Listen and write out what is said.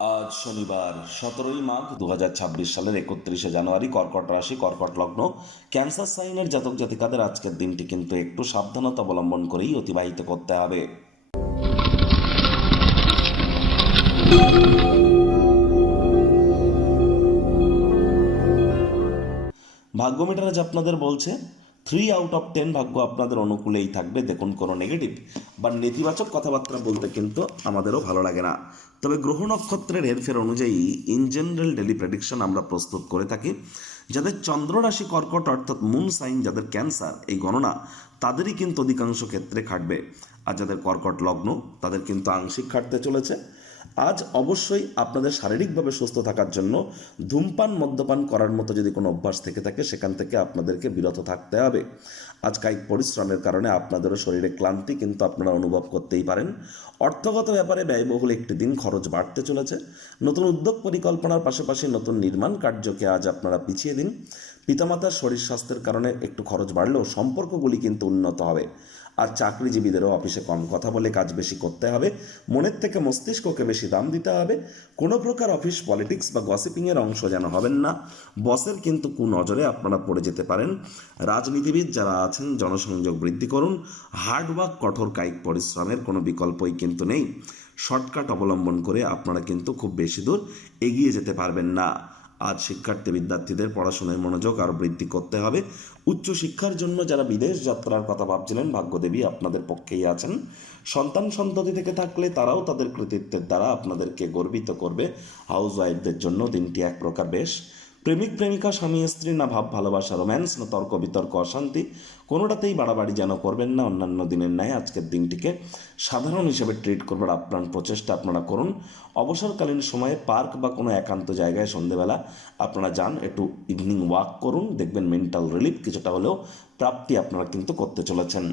আজ শনিবার 17ই মাঘ 2026 সালের 31শে জানুয়ারি, কর্কট রাশি, কর্কট লগ্ন, ক্যান্সার সাইনের জাতক জাতিকাদের আজকের দিনটি কিন্তু একটু সাবধানতা অবলম্বন করেই অতিবাহিত করতে হবে। ভাগ্য মিটার আজ আপনাদের বলছে 3 আউট অফ 10 ভাগ্য আপনাদের অনুকূলেই থাকবে। দেখুন, কোনো নেগেটিভ বা নেতিবাচক কথাবার্তা বলতে কিন্তু আমাদেরও ভালো লাগে না। তবে গ্রহ নক্ষত্রের হেরফের অনুযায়ী ইন জেনারেল ডেলি প্রেডিকশন আমরা প্রস্তুত করে থাকি। যাদের চন্দ্র রাশি কর্কট অর্থাৎ মুন সাইন, যাদের ক্যান্সার, এই গণনা তাদেরই কিন্তু অধিকাংশ ক্ষেত্রে খাটবে। আর যাদের কর্কট লগ্ন তাদের কিন্তু আংশিক খাটতে চলেছে। আজ অবশ্যই আপনাদের শারীরিকভাবে সুস্থ থাকার জন্য ধূমপান মদ্যপান করার মতো যদি কোনো অভ্যাস থেকে থাকে সেখান থেকে আপনাদেরকে বিরত থাকতে হবে। আজ কায়িক পরিশ্রমের কারণে আপনাদেরও শরীরে ক্লান্তি কিন্তু আপনারা অনুভব করতেই পারেন। অর্থগত ব্যাপারে ব্যয়বহুল একটি দিন, খরচ বাড়তে চলেছে। নতুন উদ্যোগ পরিকল্পনার পাশাপাশি নতুন নির্মাণ কার্যকে আজ আপনারা পিছিয়ে দিন। পিতামাতার শরীর স্বাস্থ্যের কারণে একটু খরচ বাড়লেও সম্পর্কগুলি কিন্তু উন্নত হবে। আর চাকরিজীবীদেরও অফিসে কম কথা বলে কাজ বেশি করতে হবে, মনের থেকে মস্তিষ্ককে বেশি দাম দিতে হবে। কোনো প্রকার অফিস পলিটিক্স বা গসিপিংয়ের অংশ যেন হবেন না। বসের কিন্তু কুনজরে আপনারা পড়ে যেতে পারেন। রাজনীতিবিদ যারা আছেন জনসংযোগ বৃদ্ধি করুন। হার্ডওয়ার্ক, কঠোর কায়িক পরিশ্রমের কোনো বিকল্পই কিন্তু নেই। শর্টকাট অবলম্বন করে আপনারা কিন্তু খুব বেশি দূর এগিয়ে যেতে পারবেন না। আজ শিক্ষার্থী বিদ্যার্থীদের পড়াশোনায় মনোযোগ আরও বৃদ্ধি করতে হবে। উচ্চশিক্ষার জন্য যারা বিদেশ যাত্রার কথা ভাবছিলেন, ভাগ্যদেবী আপনাদের পক্ষেই আছেন। সন্তান সন্ততি থেকে থাকলে তারাও তাদের কৃতিত্বের দ্বারা আপনাদেরকে গর্বিত করবে। হাউস ওয়াইফদের জন্য দিনটি এক প্রকার বেশ। প্রেমিক প্রেমিকা, স্বামী স্ত্রী, না ভাব ভালোবাসা রোম্যান্স, না তর্ক বিতর্ক অশান্তি, কোনোটাতেই বাড়াবাড়ি যেন করবেন না। অন্যান্য দিনের ন্যায় আজকের দিনটিকে সাধারণ হিসেবে ট্রিট করবার আপ্রাণ প্রচেষ্টা আপনারা করুন। অবসরকালীন সময়ে পার্ক বা কোনো একান্ত জায়গায় সন্ধেবেলা আপনারা যান, একটু ইভিনিং ওয়াক করুন, দেখবেন মেন্টাল রিলিফ কিছুটা হলেও প্রাপ্তি আপনারা কিন্তু করতে চলেছেন।